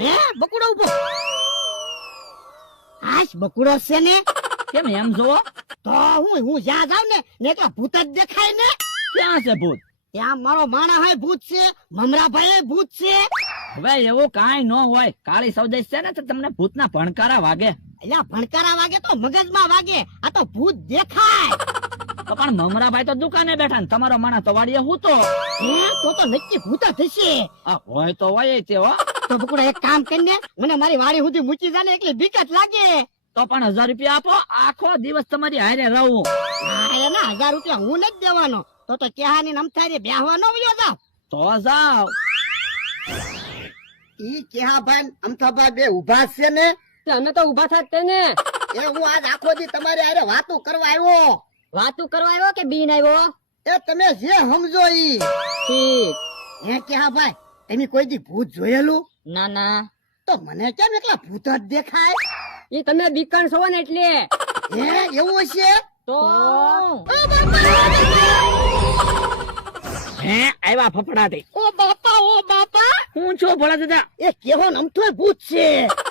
હે બકુડો ઉભો. આશ બકુડો છે ને? કેમ એમ જો? તો હું જ્યાં જાઉં ને તો ભૂત જ દેખાય ને. ક્યાં છે ભૂત? ત્યાં મારો માણા હોય ભૂત છે, મમરાભાઈ ભૂત છે. હવે એવું કાંઈ ન હોય. કાળી સૌદેશ છે ને તો તમને ભૂતના ભણકારા વાગે. એટલે ભણકારા વાગે તો મગજમાં વાગે, આ તો ભૂત દેખાય. તો પણ મમરાભાઈ તો દુકાને બેઠા ને તમારો માણસ તો વાડીએ હું તો. હે તો નક્કી ભૂત જ થશે. આ હોય તો હોય તે હો. તો બકુડા એક કામ કરીને મને મારી વાડી સુધી મૂકી જાય ને, એટલી બીક જ લાગે. તો પણ 1000 રૂપિયા આપો, આખો દિવસ તમારી હારે રહું. અરે ના 1000 રૂપિયા હું નથી દેવાનો. તો કેહાની નમથારી બેહવા ન વયો જાવ. તો જાવ. ઈ કેહાભાઈ અમથાભાઈ બે ઉભા છે ને? અમે તો ઉભા થાત ને. એ હું આજ આખો દી તમારી હારે વાતું કરવા આવ્યો. વાતું કરવા આવ્યો કે બીન આવ્યો? એ તમે જે સમજો ઈ. ઠીક. હે કેહાભાઈ તમે કોઈ દી ભૂત જોયેલું? ના ના, તો મને કેમ એકલા ભૂત જ દેખાય? ઈ તમે બીકણ છો ને એટલે. હે એવું છે? તો હે આવ્યા ફફડાથી. ઓ બાપા હું છું ભોળા દાદા. એ કેવો નમથો ભૂત છે.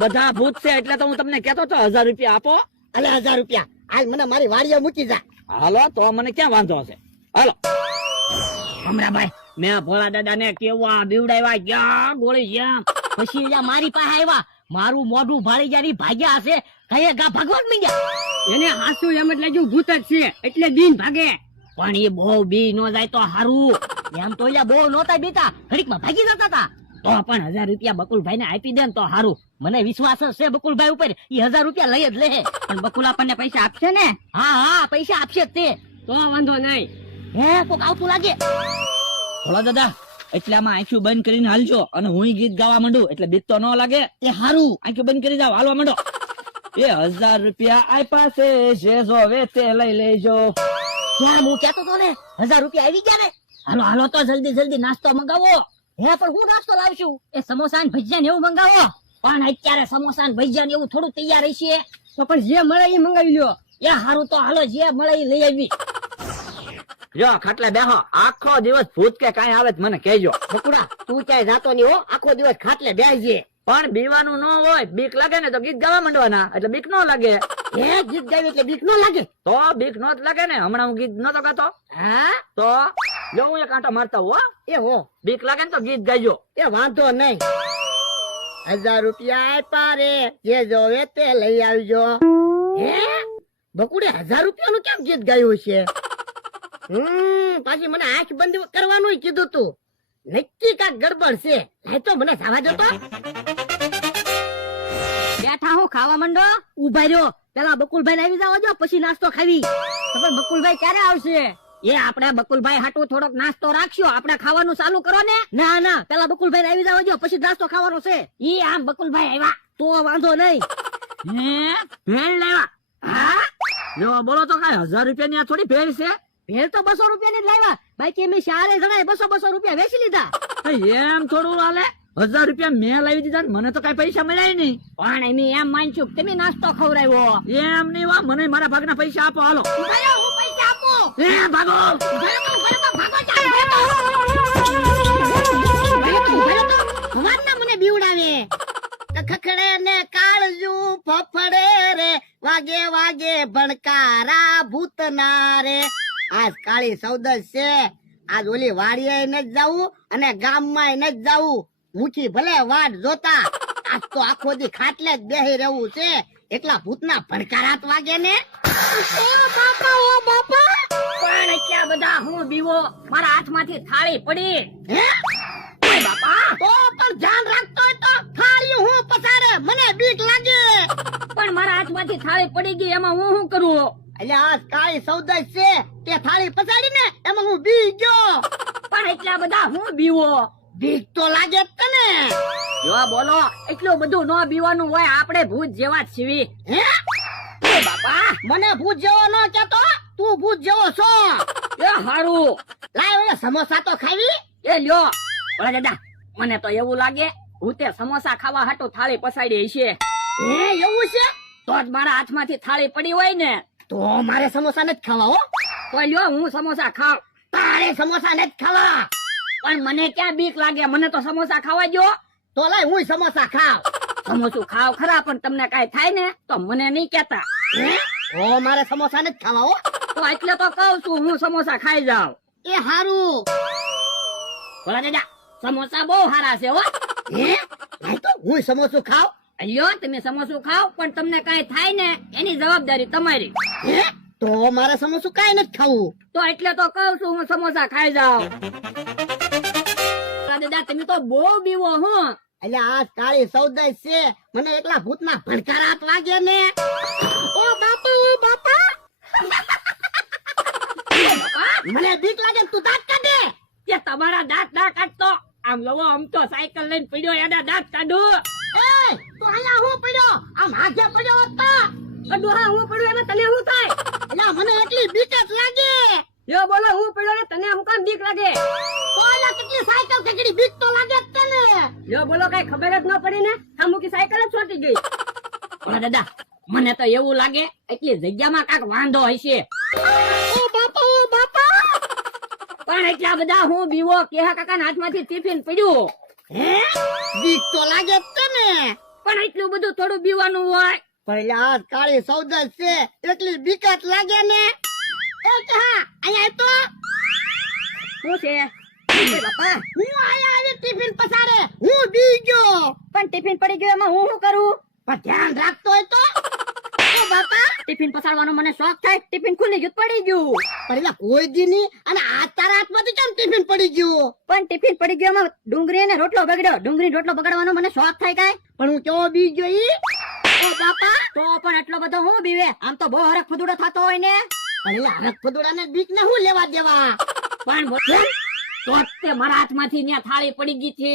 બધા ભૂત છે એટલે તો હું તમને કહેતો તો 1000 રૂપિયા આપો. અલે 1000 રૂપિયા આજ મને મારી વાડીએ મૂકી જા. હાલો તો મને ક્યાં વાંધો હશે. હાલો અમરાભાઈ, મેં ભોળા દાદા ને કેવા બીવડાવ્યા, ક્યાં ગોળી જ્યાં. પછી અહીંયા મારી પાસે આવ્યા, મારું મોઢું ભાળી જારી ભાગ્યા હશે. કઈ ગા ભગવાન મીંડ્યા. એને હાસુ એમ જ લાગ્યું ભૂત જ છે એટલે બીન ભાગે. પણ એ બહુ બી નો જાય તો હારું. એમ તો અહીંયા બહુ નહોતા બીતા, ઘડીકમાં ભાગી જતા હતા. તો પણ 1000 રૂપિયા બકુલભાઈ ને આપી દે ને તો હારું. મને વિશ્વાસ છે બકુલભાઈ ઉપર, એ 1000 રૂપિયા લઈ જ લે. પણ બકુલ આપણને પૈસા આપશે ને? હા પૈસા આપશે જ તે. તો વાંધો નહીં. હે કોક આવતું લાગે. ભોળા દાદા એટલે આમાં આંખું બંધ કરીને હાલજો અને હું ગીત ગાવા માંડું એટલે બીક તો ન લાગે. એ હારું. આંખું બંધ કરી જાવ, હાલવા માંડો. એ 1000 રૂપિયા આપ્યા છે, જે જોવે તે લઈ લેજો. ત્યાં હું કહેતો તો ને 1000 રૂપિયા આવી ગયા ને. હાલો હાલો તો જલ્દી નાસ્તો મંગાવો. હે પણ હું નાસ્તો લાવશું? એ સમોસા ને ભજીયા ને એવું મંગાવો. પણ અત્યારે સમોસા ને ભજીયા ને એવું થોડું તૈયાર હશે. તો પણ જે મળે એ મંગાવી લ્યો. એ હારું તો હાલો, જે મળે એ લઈ આવી. જો ખાટલે બેહો, આખો દિવસ ભૂત કે કાંઈ આવે તો મને કહેજો. બકુડા તું ક્યાંય જાતો નહીં હો, આખો દિવસ ખાટલે બેસજે. પણ બીવાનું ન હોય, બીક લાગે ને તો ગીત ગાવા માંડવાના એટલે બીક ન લાગે. હે ગીત ગાવી એટલે બીક ન લાગે? તો બીક નો જ લાગે ને. હમણાં હું ગીત નતો ગાતો. હા તો જો હું એક આંટો મારતા હું. એ હો, બીક લાગે ને તો ગીત ગાજો. એ વાંધો નહીં. 1000 રૂપિયા આપ્યા રે, જે જોવે તે લઈ આવજો. હે બકુડે 1000 રૂપિયાનું કેમ ગીત ગાયું છે? પાછી મને આંખ બંધ કરવાનું કીધું તું. નક્કી કાંઈક ગડબડ છે. લાય તો મને જવા દો તો. બેઠા હું ખાવા માંડો. ઉભા રહ્યો, પેલા બકુલભાઈ આવી જાવ જો, પછી નાસ્તો ખાવી. ખબર બકુલભાઈ ક્યારે આવશે? એ આપણે બકુલભાઈ હાટું થોડોક નાસ્તો રાખશો, આપણે ખાવાનું ચાલુ કરો ને. ના પેલા બકુલભાઈ આવી જાવ જો, પછી નાસ્તો ખાવાનો છે. ઈ આમ બકુલભાઈ આવ્યા તો વાંધો નહીં. હે ભેળ લાવ્યા? હા જો બોલો તો કાંઈ 1000 રૂપિયાની આ થોડી ભેળ છે. ભેળ તો 200 રૂપિયાની જ લાવ્યા. બાકી અમે ચારે જણાએ 200 રૂપિયા વેચી લીધા. એમ થોડું હાલે? 1000 રૂપિયા મેં લાવી દીધા ને મને તો કઈ પૈસા મળ્યા નહીં. પણ અમે એમ માનશું કે તમે નાસ્તો ખવડાવ્યો. એમ નહીં વા, મને મારા ભાગના પૈસા આપો. હાલો હું પૈસા આપું. ભાગો. મને બીવડાવે. ખખડે ને કાળજુ ફફડે રે, વાગે વાગે ભણકારા ભૂતના રે. આજ કાળી સૌદસ છે. આજ ઓલી વાડીએ નથી જાવું અને ગામમાં નથી જાવું. મૂકી ભલે વાટ જોતા, આજ તો આખો દી ખાટલે જ બેહી રહેવું છે. એટલા ભૂતના ભણકારા જ વાગે ને. ઓ બાપા પણ ક્યાં બધા હું બીવો, મારા હાથમાંથી થાળી પડી. હે બાપા, તો પણ ધ્યાન રાખતો હોય તો થાળી હું પસાડે, મને બીક લાગે. પણ મારા હાથમાંથી થાળી પડી ગઈ, એમાં હું શું કરું? એટલે આ કાળી સૌદસ છે તે થાળી પસાડી ને એમાં હું બી ગયો. પણ એટલા બધા હું બીવો. બીક તો લાગે જ તને. જો બોલો, એટલું બધું ન બીવાનું હોય, આપણે ભૂત જેવા જ છીએ. હે બાપા, મને ભૂત જેવો ન કહેતો, તું ભૂત જેવો છો. એ હારું, લાય હવે સમોસા તો ખાવી. એ લ્યો. ઓલા દાદા, મને તો એવું લાગે ભૂતે સમોસા ખાવા હાટુ થાળી પસાડી છે. હે એવું છે? તો જ મારા હાથમાંથી થાળી પડી હોય ને. તો મારે સમોસા નથી ખાવા હો. તો લ્યો, હું સમોસા ખાવ. તારે સમોસા નથી ખાવા. પણ મને ક્યાં બીક લાગે, મને તો સમોસા ખાવા જો. તો લાય હું સમોસા ખાવ. સમોસું ખાવ ખરા પણ તમને કાંઈ થાય ને તો મને નહીં કેતા. હે? ઓ મારે સમોસા નથી ખાવા હો. તો એટલે તો કહું છું હું સમોસા ખાઈ જાઉં. એ હારું. ભોળા દાદા સમોસા બહુ સારા છે હો. હે લાય તો હું સમોસું ખાવ. અલ્યો તમે સમોસું ખાવ પણ તમને કાંઈ થાય ને એની જવાબદારી તમારી. હે તો મારે સમોસું કાઈ નથી ખાવું. તો એટલે તો કહું છું હું સમોસા ખાઈ જાઉં. ભોળા દાદા તમે તો બહુ બીવો હું. એટલે આ કાળી સૌદય છે, મને એકલા ભૂતના ભણકારાત વાગે ને. ઓ બાપા ઓ બાપા, મને બીક લાગે ને તું દાંત કાઢે. કે તમારા દાંત ના કાઢતો. આમ લવો આમ તો સાયકલ લઈને પડ્યો એના દાંત કાઢું. એ તું અહીંયા હું પડ્યો, આમ હાથે પડ્યો હોત તો. ડોહા હું પડ્યો એમાં તને શું થાય? એટલે મને એટલી બીક જ લાગે. યો બોલો હું પડ્યો ને તને હું કામ બીક લાગે? તો એટલે કેટલી સાયકલ કેટલી બીક તો લાગે જ તને. યો બોલો કઈ ખબર જ ન પડી ને આ મૂકી સાયકલ જ છોટી ગઈ. ઓલા દાદા મને તો એવું લાગે એટલી જગ્યામાં કાંક વાંધો હશે. ઓ બાપા ઓ બાપા, પણ એટલા બધા હું બીવો કેહા કાકાના હાથમાંથી ટિફિન પડ્યું. હે બીક તો લાગે જ તને. પણ એટલું બધું થોડું બીવાનું હોય. પણ એટલે આ કાળી સૌદય છે એટલી બીક જ લાગે ને. એ હા અહીંયા તો શું છે? બાપા હું આયા આવી ટિફિન પસાડે હું બી ગયો. પણ ટિફિન પડી ગયું એમાં હું શું કરું? પણ ધ્યાન રાખતો હોય તો. ઓ બાપા, ટિફિન પસાડવાનો મને શોખ થાય. ટિફિન ખુલી ગયું પડી ગયું. પણ એટલે કોઈ દી ની અને આ તારા હાથમાંથી કેમ ટિફિન પડી ગયું? પણ ટિફિન પડી ગયું એમાં ડુંગળી અને રોટલો બગડ્યો. ડુંગળી રોટલો બગાડવાનો મને શોખ થાય કાંઈ? પણ હું કેવો બી ગયો ઈ? ઓ બાપા, તો પણ એટલો બધો હું બીવે? આમ તો બહુ હરખ ફદુડો થતો હોય ને. પણ એટલે હરખ ફદુડાને બીક ને હું લેવા દેવા. પણ તો તે મારા હાથમાંથી ન્યા થાળી પડી ગઈ છે.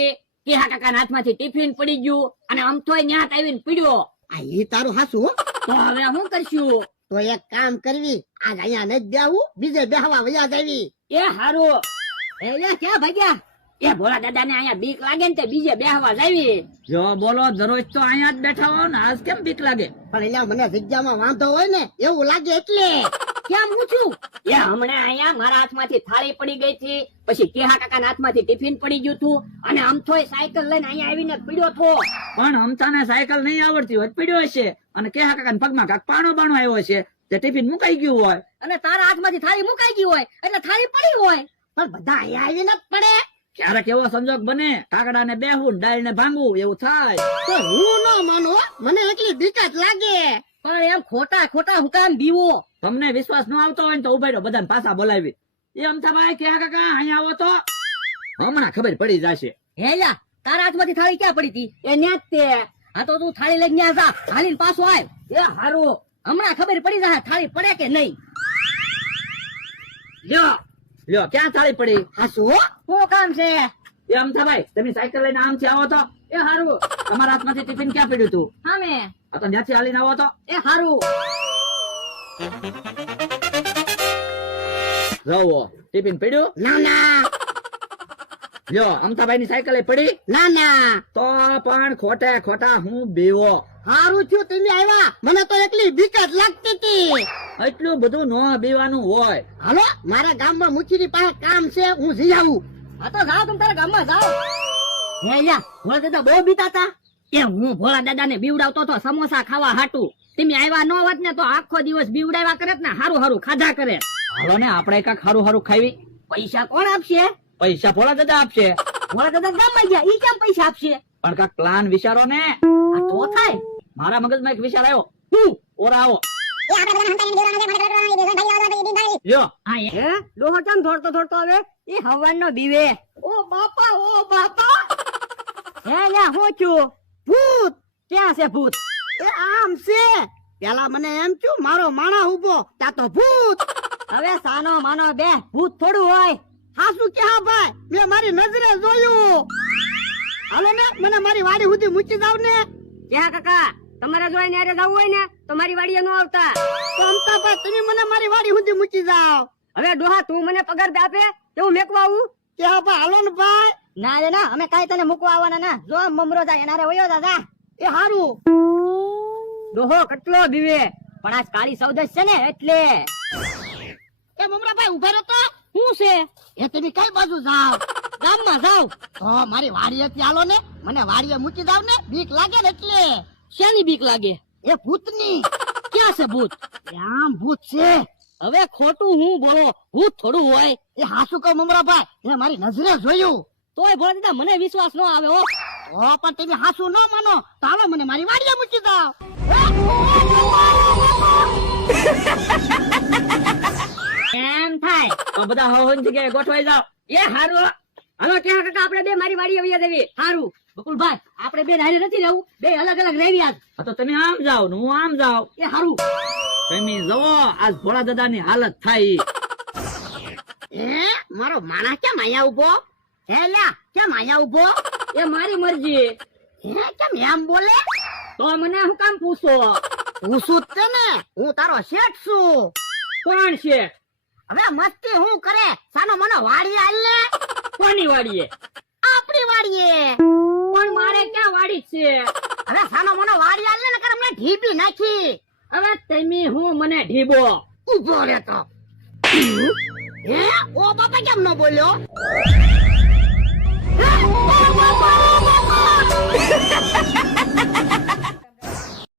કેહા કાકાના હાથમાંથી ટિફિન પડી ગયું અને આમ તોય ન્યા આવીને પડ્યો. આ ઈ તારું હાસુ હો. તો હવે હું કરશું? તો એક કામ કરવી, આજ અહીંયા નથી બેહવું, બીજે બેહવા વયા જાવી. એ હારું. એટલે ક્યાં ભાગ્યા? એ ભોળા દાદા ને અહીંયા બીક લાગે ને તે બીજે બેહવા જાવી. જો બોલો દરરોજ તો અહીંયા જ બેઠા હો ને આજ કેમ બીક લાગે? પણ એટલે મને જગ્યામાં વાંધો હોય ને એવું લાગે એટલે. કેમ પૂછું? એ હમણાં અહીંયા મારા હાથમાંથી થાળી પડી ગઈ હતી, પછી કેહા કાકાના હાથમાંથી ટિફિન પડી ગયું હતું અને આમથોય સાયકલ લઈને અહીંયા આવીને પડ્યો થો. પણ અમતાને સાયકલ નહીં આવડતી હોય પડ્યો હશે અને કેહા કાકાના પગમાં કાક પાણો બાણો આવ્યો છે તે ટિફિન મુકાઈ ગયું હોય. અને તારા હાથમાંથી થાળી મુકાઈ ગઈ હોય એટલે થાળી પડી હોય. પણ બધા અહીંયા આવીને જ પડે. ક્યારેક એવો સંજોગ બને કાકડાને બેહવું ડાળીને ભાંગવું એવું થાય. તો હું ન માનું હો, મને એટલી બીક જ લાગે. પણ એમ ખોટા ખોટા હું કામ બીવો? તમને વિશ્વાસ ન આવતો હોય ને તો ઉભા રહો, બધાને પાછા બોલાવી. એ અમથાભાઈ કેહા કાકા અહીંયા આવો તો હમણાં ખબર પડી જશે. હેલા તારા હાથમાંથી થાળી ક્યાં પડી હતી? એ ન્યા જ તે. હા તો તું થાળી લઈને ન્યા જા, હાલીને પાછો આવ. એ હારું હમણાં ખબર પડી જાય થાળી પડે કે નહીં. લ્યો લ્યો ક્યાં થાળી પડી? હાસુ હો. શું કામ છે? એ અમથાભાઈ તમે સાયકલ લઈને આમથી આવો તો. એ હારું. તમારા હાથમાંથી ટિફિન ક્યાં પડ્યું હતું? હા મેં. આ તો ત્યાંથી હાલીને આવો તો. એ હારું. રહો ટિફિન પડ્યું? ના ના લ્યો અમથાભાઈ ની સાયકલ પડી? ના ના, તો પણ ખોટે ખોટા હું બેવો. હારું થયું તમે આવ્યા, મને તો એકલી બીક જ લાગતી હતી. એટલું બધું નો બેવાનું હોય. હાલો મારા ગામમાં મુચીની પાસે કામ છે, હું જઈ આવું. હા તો જાઓ તમે તારા ગામમાં જાઓ. હેલા ભોળા દાદા બહુ બીતા હતા. એ હું ભોળા દાદા ને બીવડાવતો તો સમોસા ખાવા હાટું. તમે આવ્યા ન હોત ને તો આખો દિવસ બીવડાવ્યા કરે ને હારું હારું ખાધા કરે. હાલો ને આપણે કાંઈક હારું હારું ખાવી. પૈસા કોણ આપશે? પૈસા ભોળા દાદા આપશે. ભોળા દાદા ગામમાં ગયા ઈ કેમ પૈસા આપશે? પણ કાંઈક પ્લાન વિચારો ને. આ તો થાય. મારા મગજમાં એક વિચાર આવ્યો. હું ઓરા આવો. લ્યો હા હે ડોહો કેમ ધોડતો ધોડતો આવે? એ હવનનો બીવે. ઓ બાપા ઓ બાપા, હે લ્યા હું છું? ભૂત. ક્યાં છે ભૂત? એ આમ છે. પેલા મને એમ થયું મારો માણા ઉભો, ત્યાં તો ભૂત. હવે સાનો માનો બે ભૂત થોડું હોય. હાસુ કે હા ભાઈ, મેં મારી નજરે જોયું. હાલો ને મને મારી વાડી સુધી મૂકી જાવ ને. ક્યાં કાકા તમારે જો એને જવું હોય ને તો મારી વાડીએ ન આવતા. તો અમતા ભાઈ તમે મને મારી વાડી સુધી મૂકી જાવ. હવે ડોહા તું મને પગાર આપે તો હું મેકવા આવું? કે હા ભાઈ હાલો ને ભાઈ. ના રે ના અમે કાઈ તને મૂકવા આવવાના ના. જો મમરો જાય એના રે વયો દાદા. એ હારું. ડોહો કેટલો બીવે પણ આજ કાળી સૌદસ છે ને એટલે. એ મમરા ભાઈ ઉભા રહો તો. શું છે? એ તમે કઈ બાજુ જાવ? ગામમાં જાવ. તો મારી વાડીએથી આલો ને, મને વાડીએ મૂકી જાવ ને, બીક લાગે ને એટલે. શેની બીક લાગે? એ ભૂતની. ક્યાં છે ભૂત? આમ ભૂત છે. હવે ખોટું હું બોલો, ભૂત થોડું હોય. એ હાસુ કહું મમરાભાઈ, એ મારી નજરે જોયું. તોય ભોળા દાદા મને વિશ્વાસ ન આવે હો. ઓ પણ તમે હાસુ ન માનો તો હાલો મને મારી વાડીએ મૂકી જાવ. એમ થાય તો બધા હવન જગ્યાએ ગોઠવાઈ જાવ. એ હારું. હાલો ક્યાં કાકા આપણે બે મારી વાડીએ વયા દેવી. હારું બકુલભાઈ, આપણે બે હારે નથી રહેવું, બે અલગ અલગ રહેવી આજ. હા તો તમે આમ જાઓ ને હું આમ જાઉં. એ હારું. તમે જુઓ આજ ભોળા દાદાની હાલત થાય. એ મારો માણસ કેમ અહીંયા ઉભો? હે લ્યા, કેમ અહીંયા ઉભો? એ મારી મરજી. હે કેમ એમ બોલે? તો મને હું કામ પૂછો? હું શું જ છે ને, હું તારો શેઠ છું. કોણ છે? હવે મસ્તી હું કરે? સાનો મનો વાડીએ હાલ ને. કોની વાડીએ? આપણી વાડીએ. પણ મારે ક્યાં વાડી છે? હવે સાનો મનો વાડીએ હાલ ને, નકર અમને ઢીપી નાખી. હવે તમે હું મને ઢીબો. ઉભો રે તો. હે ઓ બાપા કેમ ન બોલ્યો?